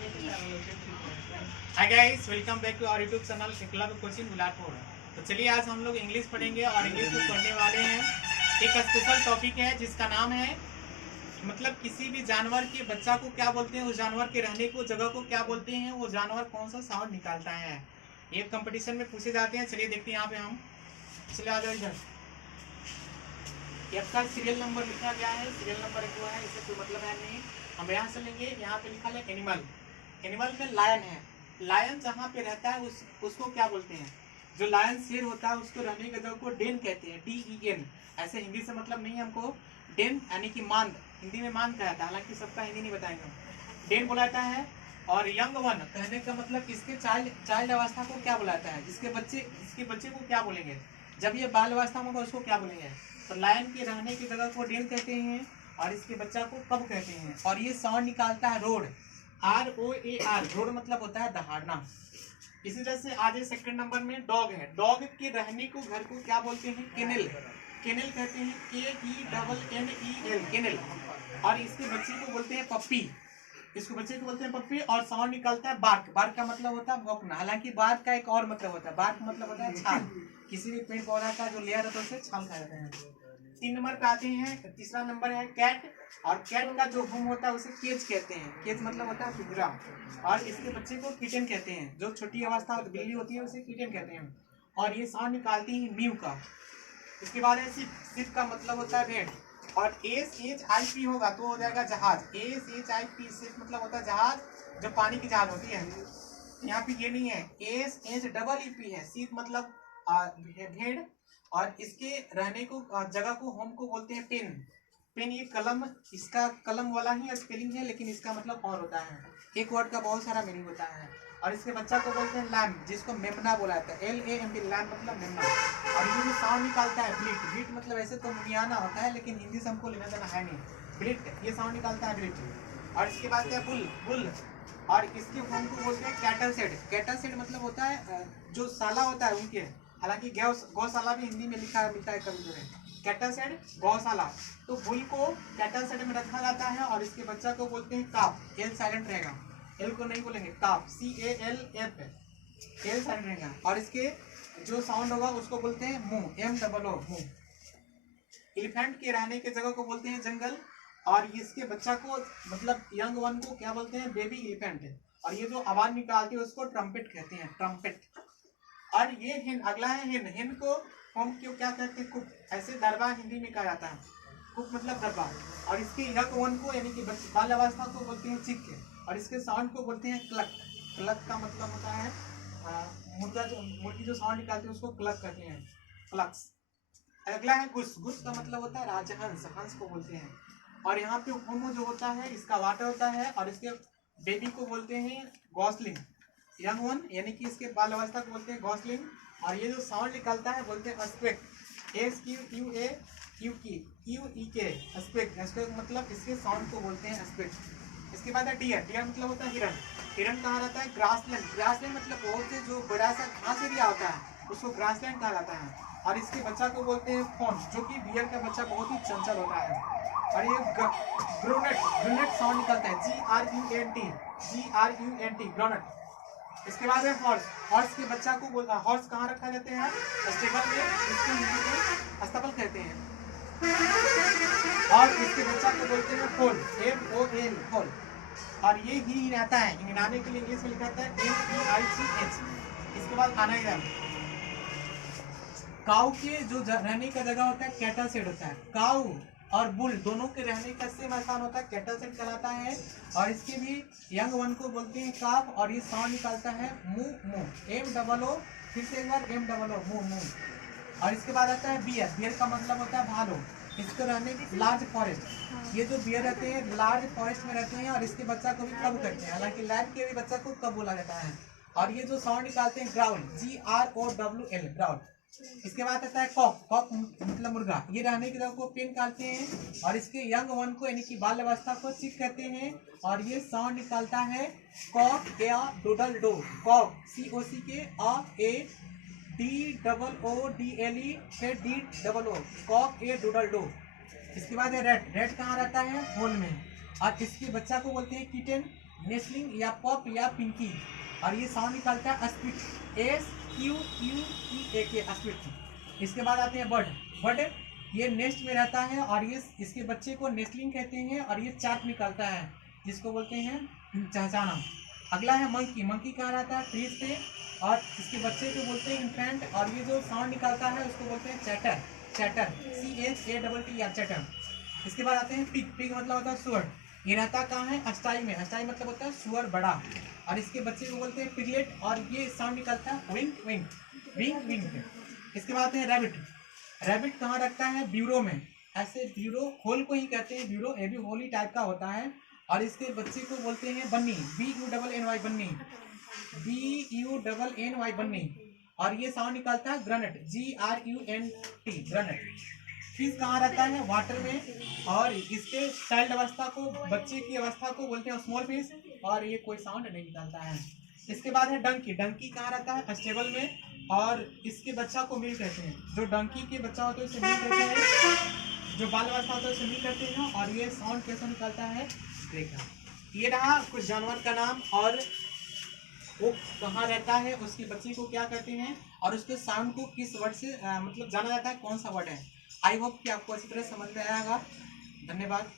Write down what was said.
Hi guys, welcome back to our YouTube channel Eklavya coaching Bilaspur. तो चलिए आज हम लोग इंग्लिश पढ़ेंगे और इंग्लिश को पढ़ने वाले हैं। एक स्पेशल टॉपिक है जिसका नाम है मतलब किसी भी जानवर के बच्चा को क्या बोलते हैं, उस जानवर के रहने को जगह को क्या बोलते हैं, वो जानवर कौन सा साउंड निकालता है। ये कंपटीशन में पूछे जाते हैं। चलिए देखते हैं यहाँ पे हम। चलिए आ जाओ इधर। आपका सीरियल नंबर लिखा गया है, सीरियल नंबर एक है, इससे कोई मतलब है नहीं। हम यहाँ से लेंगे। यहाँ पे लिखा है एनिमल। एनिमल में लायन है। लायन जहाँ पे रहता है उसको क्या बोलते हैं। जो लायन शेर होता है उसको रहने की जगह को डेन कहते हैं, DEN। ऐसे हिंदी से मतलब नहीं है हमको। डेन यानी कि मांद, हिंदी में मांद कहता है, हालांकि सबका हिंदी नहीं बताएंगे हम। डेन बुलाता है। और यंग वन कहने का मतलब इसके चाइल्ड अवस्था को क्या बुलाता है, इसके बच्चे को क्या बोलेंगे। जब ये बाल अवस्था में होगा उसको क्या बोलेंगे। तो लायन के रहने की जगह को डेन कहते हैं और इसके बच्चा को कब कहते हैं। और ये साउंड निकालता है रोड, ROAR। रोड मतलब होता है दहाड़ना। इसी तरह से आज सेकंड नंबर में डॉग है। डॉग के रहने को घर को क्या बोलते हैं, केनल। केनल कहते हैं, KENNEL, केनल। और इसके बच्चे को बोलते हैं पप्पी। इसको बच्चे को बोलते हैं पप्पी। और साउंड निकालता है बार्क। बार्क का मतलब होता है भौंकना। हालांकि बार्क का एक और मतलब होता है, बार्क मतलब होता है छाल। किसी भी पेड़ पौधा का जो लेयर होता है उसे छाल कहा जाता है। 3 नंबर पे आते हैं। तीसरा नंबर है कैट। और कैट का जो होम होता है उसे केज कहते हैं। केज मतलब होता है पिंजरा। और इसके बच्चे को किटन कहते हैं। जो छोटी अवस्था बिल्ली होती है उसे किटन कहते हैं। और ये साउंड निकालती है म्यू का। इसके बाद है शिप। शिप का मतलब होता है भेड़। और SHIP होगा तो हो जाएगा जहाज। SHIP शिप मतलब होता है जहाज, जो पानी की जहाज होती है। यहाँ पे ये नहीं है, SHEEP है। शिप मतलब भेड़। और इसके रहने को जगह को होम को बोलते हैं पेन। पेन ये कलम, इसका कलम वाला ही स्पेलिंग है, लेकिन इसका मतलब और होता है। एक वर्ड का बहुत सारा मीनिंग होता है। और इसके बच्चा को बोलते हैं लैम, जिसको मेमना बोला जाता है, LAMP, लैम मतलब मेमना। और ये जो साउंड निकालता है ब्लिट। ब्लिट मतलब ऐसे तो मुनियाना होता है, लेकिन हिंदी से हमको लेना देना है नहीं। ब्लिट, ये साउंड निकालता है ब्लिट। और इसके बाद है बुल। बुल। और इसके होम को बोलते हैं कैटल शेड। कैटल शेड मतलब होता है जो साला होता है उनके। हालांकि गौशाला भी हिंदी में लिखा मिलता है कभी कभी। कैटल शेड, गौशाला। तो बुल को कैटल शेड में रखा जाता है। और इसके बच्चा को बोलते हैं काफ। एल साइलेंट रहेगा, एल को नहीं बोलेंगे, काफ, CALF, एल साइलेंट रहेगा। और इसके जो साउंड होगा उसको बोलते हैं मुंह, MOO, मुंह। एलिफेंट के रहने की जगह को बोलते हैं जंगल। और इसके बच्चा को मतलब यंग वन को क्या बोलते हैं, बेबी एलिफेंट। और ये जो आवाज निकालती है उसको ट्रम्पेट कहते हैं, ट्रम्पेट। और ये हिन, अगला है हिन। हिन को हम क्यों क्या कहते हैं, कुक। ऐसे दरबा हिंदी में कहा जाता है, कुक मतलब दरबा। और इसके यंग वन को यानी कि बाल अवस्था को बोलते हैं चिक। और इसके साउंड को बोलते हैं क्लक। क्लक का मतलब होता है मुर्गी जो साउंड निकालती है उसको क्लक कहते हैं, क्लक्स। अगला है गुस। गुस का मतलब होता है राजहंस, हंस को बोलते हैं। और यहाँ पे होमो जो होता है इसका वाटर होता है। और इसके बेबी को बोलते हैं गॉसलिंग, यंग वन यानी कि इसके बाल अवस्था को बोलते हैं गॉसलिंग। और ये जो साउंड निकलता है बोलते हैं स्क्वेक, SQUAQUE, स्क्वेक। स्क्वेक मतलब इसके साउंड को बोलते हैं स्क्वेक। इसके बाद है डियर। डियर मतलब होता है हिरन। हिरन कहाँ रहता है, ग्रासलैंड। ग्रासलैंड मतलब बहुत से जो बड़ा सा घास एरिया होता है उसको ग्रासलैंड कहा जाता है। और इसके बच्चा को बोलते हैं फोन, जो कि बियर का बच्चा बहुत ही चंचल होता है। और ये ग्रोनेट, ग्रोनेट साउंड निकलता है, GRUNT, ग्रोनेट। इसके बाद है हॉर्स। हॉर्स के बच्चा को बोलता है, हॉर्स कहाँ रखा जाते हैं, स्टेबल में, इसको हिंदी में अस्तबल कहते हैं। और इसके बच्चा को बोलते हैं फोल, FOL, फोल। और ये ही रहता है, हिंगनाने के लिए इंग्लिश में लिखा था MEICH। इसके बाद आना इधर। काऊ के जो रहने का जगह होता है कैटल शेड होता है। काऊ और बुल दोनों के रहने का सेम स्थान होता है, कैटल शेड कहलाता है। और इसके भी यंग वन को बोलते हैं काफ। और ये साउंड निकालता है मुंह, मुंह, MOO, फिर से एक बार MOO, मुंह, मुंह। और इसके बाद आता है बियर। बियर का मतलब होता है भालू। इसको रहने की लार्ज फॉरेस्ट। ये जो बियर रहते हैं लार्ज फॉरेस्ट में रहते हैं। और इसके बच्चा को भी कब करते हैं, हालांकि लैब के भी बच्चा को कब बोला जाता है। और ये जो साउंड निकालते हैं ग्राउल, GROWL, ग्राउल। इसके बाद आता है कॉक। कॉक मतलब मुर्गा। ये रहने की जगह को पेन निकालते हैं। और इसके यंग वन को यानी कि बाल अवस्था को चिक कहते हैं। और ये साउंड निकालता है कॉक या डोडल डो, कॉक, COCKADOODLE से DOO, कॉक ए डोडल डो। इसके बाद है रेड। रेड कहाँ रहता है, होल में। और इसके बच्चा को बोलते हैं किटन। नेस्लिंग या पॉप या पिंकी, और ये साउंड निकालता है स्क्विट, SQUEAK स्क्विट। इसके बाद आते हैं बर्ड। बर्ड ये नेस्ट में रहता है और ये इसके बच्चे को नेस्लिंग कहते हैं और ये चाक निकालता है जिसको बोलते हैं चहचाना। अगला है मंकी। मंकी कहाँ रहता है? ट्रीज पे, और इसके बच्चे को बोलते हैं इन्फेंट, और ये जो साउंड निकालता है उसको बोलते हैं चैटर। चैटर CHATT या चैटर। इसके बाद आते हैं पिग। पिग मतलब होता है सुअर। ये रहता कहाँ है? अस्टाई में। अस्टाई मतलब होता है सुअर बड़ा, और इसके बच्चे को बोलते हैं पिगलेट, और ये साउंड निकालता है विंक विंक विंक विंक। इसके बाद आते हैं रैबिट। रैबिट कहाँ रखता है? ब्यूरो में। ऐसे ब्यूरो होल को ही कहते हैं ब्यूरो, ये भी होली टाइप का होता है, और इसके बच्चे को बोलते हैं बन्नी, BUNNY बन्नी, BUNNY बन्नी, और ये साउंड निकालता है ग्रनट, GRUNT ग्रनट। फिश कहाँ रहता है? वाटर में, और इसके चाइल्ड अवस्था को, बच्चे की अवस्था को बोलते हैं स्मॉल फिश, और ये कोई साउंड नहीं निकालता है। इसके बाद है डंकी। डंकी कहाँ रहता है? स्टेबल में, और इसके बच्चा को मिल कहते हैं। जो डंकी के बच्चा होता है उसे मिल कहते हैं, जो बाल अवस्था होता है उसे मिल कहते हैं, और ये साउंड कैसा निकालता है देखा। ये रहा कुछ जानवर का नाम, और वो कहाँ रहता है, उसके बच्चे को क्या कहते हैं, और उसके साउंड को किस वर्ड से मतलब जाना जाता है, कौन सा वर्ड है। आई होप कि आपको अच्छी तरह समझ में आया होगा। धन्यवाद।